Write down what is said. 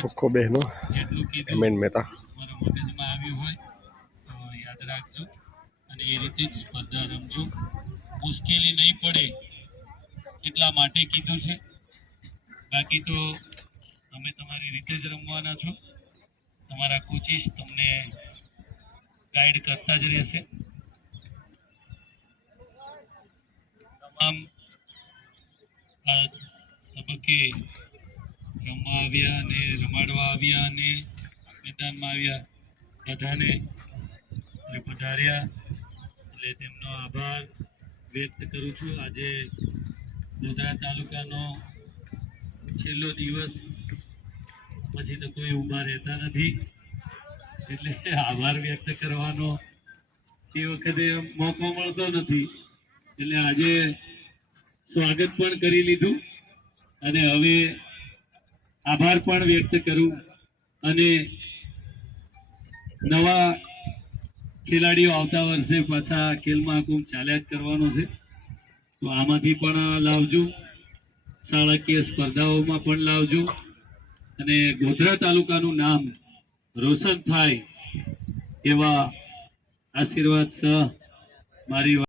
ખોખો બહેનો કીધું મહેતા. મગજમાં આવ્યું હોય તો યાદ રાખજો. અને એ રીતે જ સ્પર્ધા રમજો. મુશ્કેલી નહીં પડે એટલા માટે કીધું છે. બાકી તો તમે તમારી રીતે જ રમવાના છો. તમારા કોચિસ તમને ગાઈડ કરતા જ રહેશે. તમામ તબક્કે રમવા આવ્યા અને રમાડવા આવ્યા અને મેદાનમાં આવ્યા. બધાને પધાર્યા. એટલે તેમનો આભાર વ્યક્ત કરું છું. આજે ગોધરા તાલુકાનો છેલ્લો દિવસ પછી તો કોઈ ઊભા રહેતા નથી. એટલે આભાર વ્યક્ત કરવાનો એ વખતે મોકો મળતો નથી. એટલે આજે સ્વાગત પણ કરી લીધું. અને હવે આભાર પણ વ્યક્ત કરું અને નવા ખેલાડીઓ આવતા વર્ષે પાછા ખેલ મહાકુંભ ચાલ્યા જ કરવાનો છે. તો આમાંથી પણ લાવજો. શાળાકીય સ્પર્ધાઓમાં પણ લાવજો. અને ગોધરા તાલુકાનું નામ રોશન થાય એવા આશીર્વાદ સહ મારી